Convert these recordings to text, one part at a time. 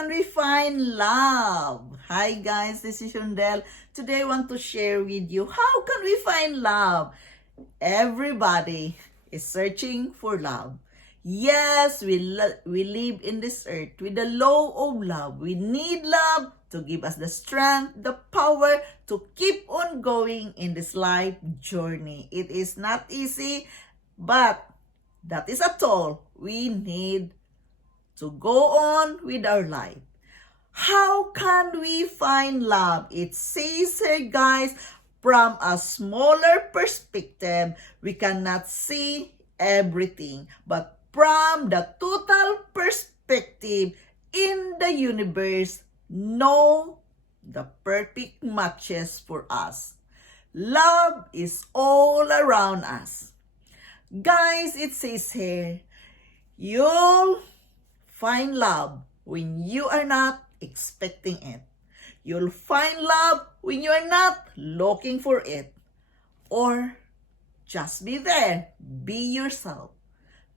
can we find love? Hi guys, this is Shondel. Today I want to share with you how can we find love? Everybody is searching for love. Yes, we live in this earth with the law of love. We need love to give us the strength, the power to keep on going in this life journey. It is not easy, but that is a toll we need to go on with our life. How can we find love? It says here, guys, from a smaller perspective, we cannot see everything. But from the total perspective in the universe, know the perfect matches for us. Love is all around us. Guys, it says here, you'll find love when you are not expecting it. You'll find love when you are not looking for it. Or just be there. Be yourself.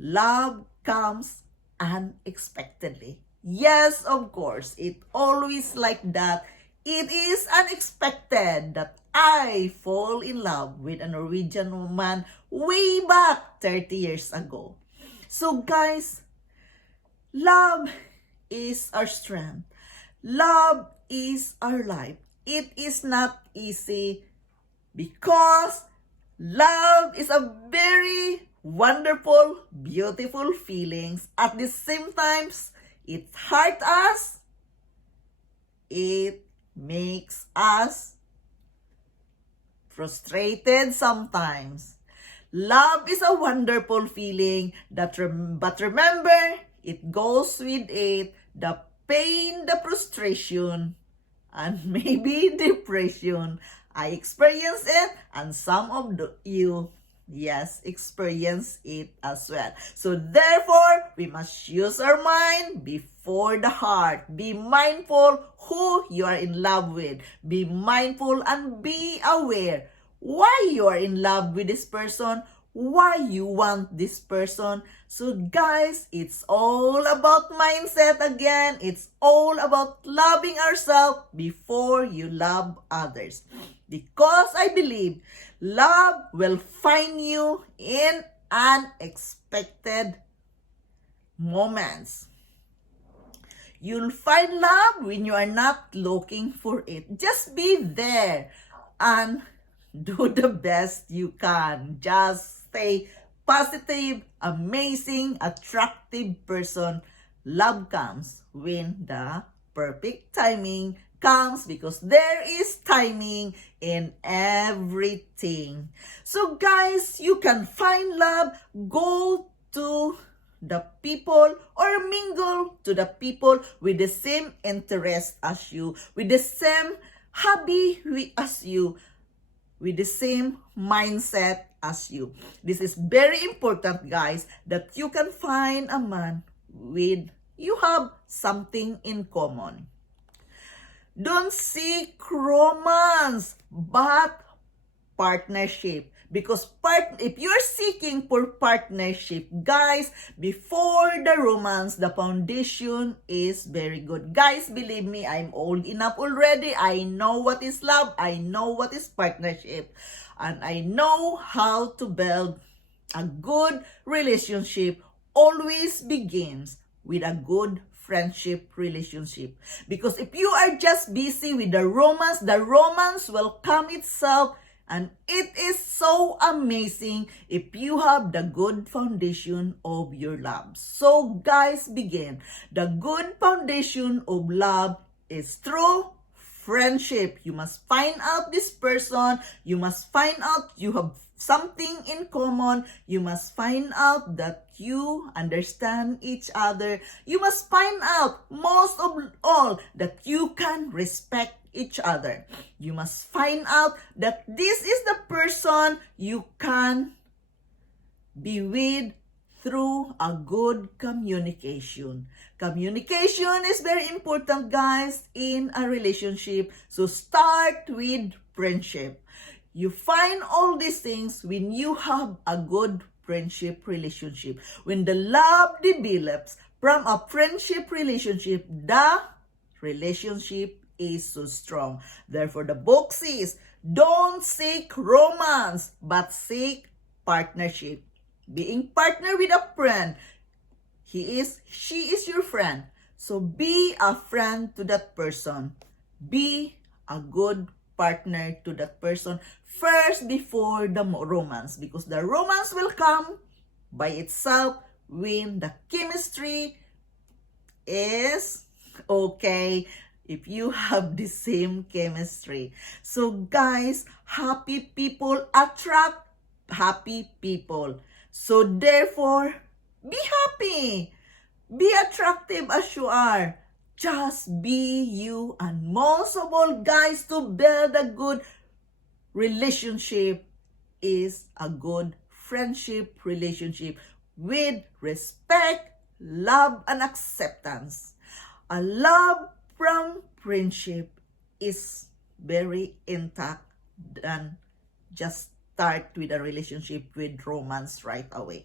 Love comes unexpectedly. Yes, of course. It always like that. It is unexpected that I fall in love with a Norwegian woman way back 30 years ago. So guys, love is our strength. Love is our life. It is not easy because love is a very wonderful, beautiful feelings. At the same time, it hurts us. It makes us frustrated sometimes. Love is a wonderful feeling but remember, it goes with it the pain, the frustration, and maybe depression. I experience it, and some of you, yes, experience it as well. So therefore, we must use our mind before the heart. Be mindful who you are in love with. Be mindful and be aware why you are in love with this person, why you want this person. So guys, it's all about mindset again. It's all about loving ourselves before you love others. Because I believe love will find you in unexpected moments. You'll find love when you are not looking for it. Just be there and do the best you can. Just stay positive, amazing, attractive person. Love comes when the perfect timing comes, because there is timing in everything. So guys, you can find love. Go to the people or mingle to the people with the same interest as you, with the same hobby as you, with the same mindset as you. This is very important, guys, that you can find a man with you have something in common. Don't seek romance, but partnership. Because if you're seeking for partnership, guys, before the romance, the foundation is very good. Guys, believe me, I'm old enough already. I know what is love. I know what is partnership. And I know how to build a good relationship. Always begins with a good friendship relationship. Because if you are just busy with the romance will come itself. And it is so amazing if you have the good foundation of your love. So guys, begin. The good foundation of love is through friendship. You must find out this person. You must find out you have something in common. You must find out that you understand each other. You must find out, most of all, that you can respect each other. You must find out that this is the person you can be with through a good communication. Communication is very important, guys, in a relationship. So start with friendship. You find all these things when you have a good friendship relationship. When the love develops, from a friendship relationship, the relationship is so strong. Therefore, the book says, don't seek romance, but seek partnership. Being partner with a friend, she is your friend. So be a friend to that person. Be a good partner to that person first before the romance, because the romance will come by itself when the chemistry is okay, if you have the same chemistry. So guys, happy people attract happy people. So therefore, be happy. Be attractive as you are. Just be you. And most of all, guys, to build a good relationship is a good friendship relationship with respect, love, and acceptance. A love from friendship is very intact than just start with a relationship with romance right away.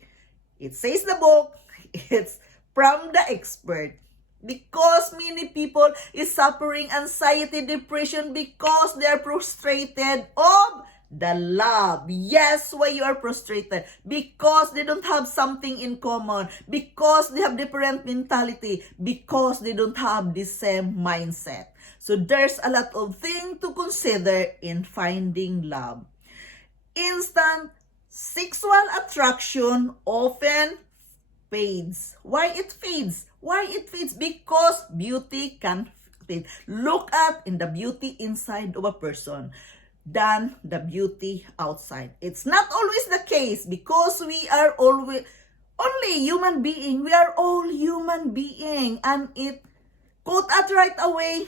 It says the book, it's from the expert. Because many people is suffering anxiety, depression because they are frustrated of the love. Yes, why you are frustrated? Because they don't have something in common. Because they have different mentality. Because they don't have the same mindset. So there's a lot of things to consider in finding love. Instant sexual attraction often fades. Why it fades? Why it fades? Because beauty can fade. Look at in the beauty inside of a person than the beauty outside. It's not always the case because we are always only human being. We are all human being, and it caught at right away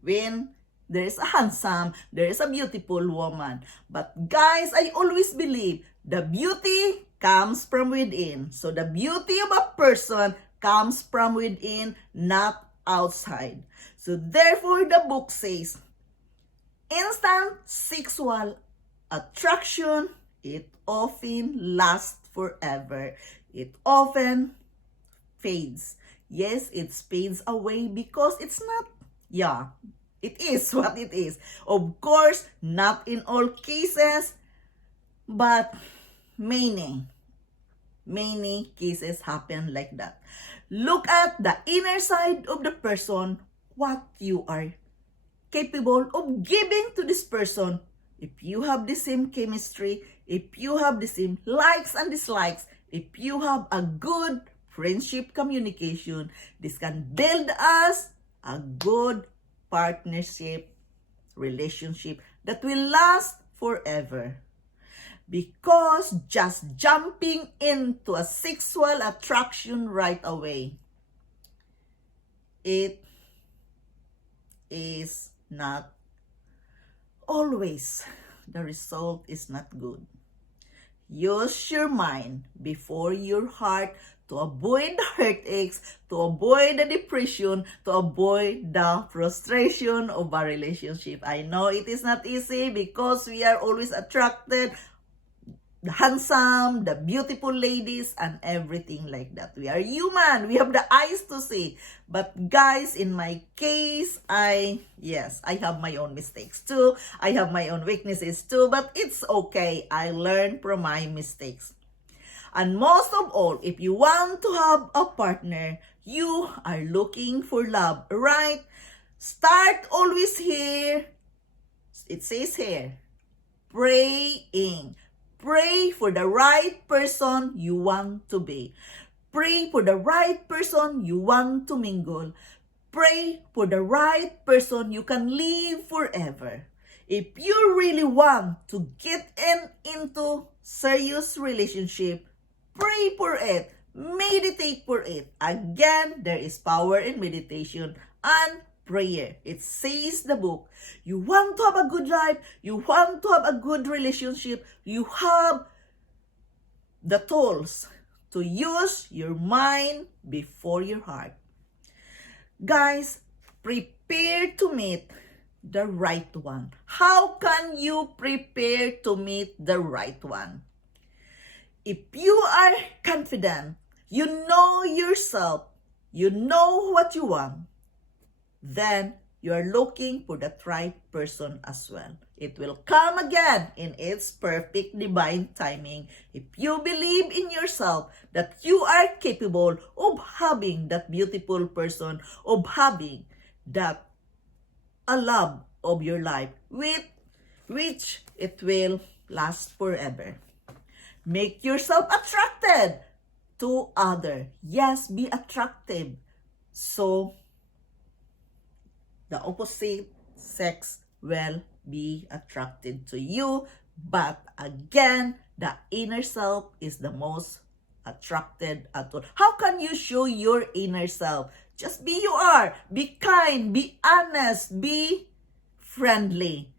when there is a handsome, there is a beautiful woman. But guys, I always believe the beauty comes from within. So the beauty of a person comes from within, not outside. So therefore, the book says, instant sexual attraction, it often lasts forever. It often fades. Yes, it fades away because it's not, it is what it is. Of course, not in all cases, but many cases happen like that. Look at the inner side of the person, what you are capable of giving to this person. If you have the same chemistry, if you have the same likes and dislikes, if you have a good friendship communication, this can build us a good partnership relationship that will last forever. Because just jumping into a sexual attraction right away, it is not always, the result is not good. Use your mind before your heart to avoid the heartaches, to avoid the depression, to avoid the frustration of a relationship. I know it is not easy because we are always attracted the handsome, the beautiful ladies, and everything like that. We are human. We have the eyes to see. But guys, in my case, I have my own mistakes too. I have my own weaknesses too. But it's okay. I learn from my mistakes. And most of all, if you want to have a partner, you are looking for love, right? Start always here. It says here, praying. Pray for the right person you want to be. Pray for the right person you want to mingle. Pray for the right person you can live forever. If you really want to get into serious relationship, pray for it. Meditate for it. Again, there is power in meditation and prayer. It says the book, you want to have a good life, you want to have a good relationship, you have the tools to use your mind before your heart. Guys, prepare to meet the right one. How can you prepare to meet the right one? If you are confident you know yourself, you know what you want, then you are looking for that right person as well. It will come again in its perfect divine timing. If you believe in yourself that you are capable of having that beautiful person, of having that a love of your life with which it will last forever. Make yourself attracted to other. Yes, be attractive. So the opposite sex will be attracted to you. But again, the inner self is the most attracted at all. How can you show your inner self? Just be you are. Be kind. Be honest. Be friendly.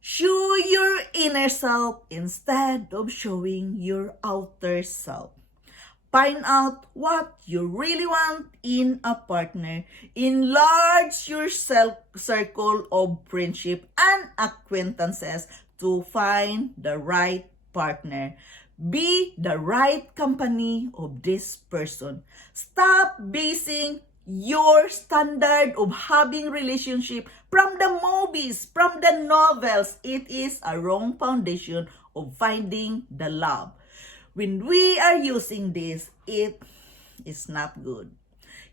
Show your inner self instead of showing your outer self. Find out what you really want in a partner. Enlarge your circle of friendship and acquaintances to find the right partner. Be the right company of this person. Stop basing your standard of having relationship from the movies, from the novels. It is a wrong foundation of finding the love. When we are using this, it is not good.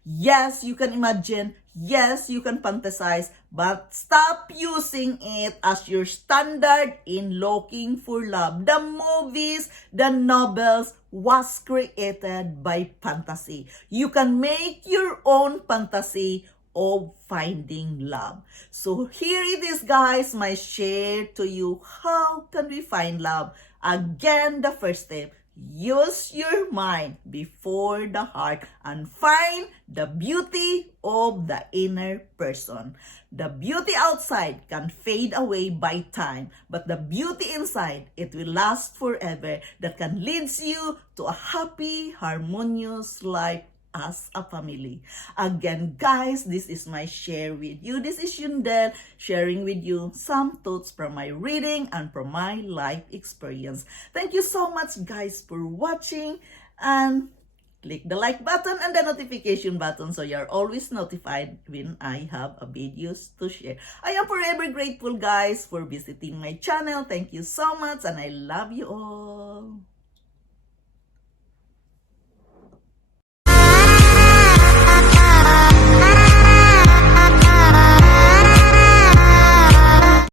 Yes, you can imagine. Yes, you can fantasize. But stop using it as your standard in looking for love. The movies, the novels was created by fantasy. You can make your own fantasy of finding love. So here it is, guys, my share to you. How can we find love? Again, the first step. Use your mind before the heart and find the beauty of the inner person. The beauty outside can fade away by time, but the beauty inside, it will last forever. That can lead you to a happy, harmonious life as a family. Again, guys, this is my share with you. This is Yundel sharing with you some thoughts from my reading and from my life experience. Thank you so much, guys, for watching, and click the like button and the notification button so you're always notified when I have a videos to share. I am forever grateful, guys, for visiting my channel. Thank you so much, and I love you all.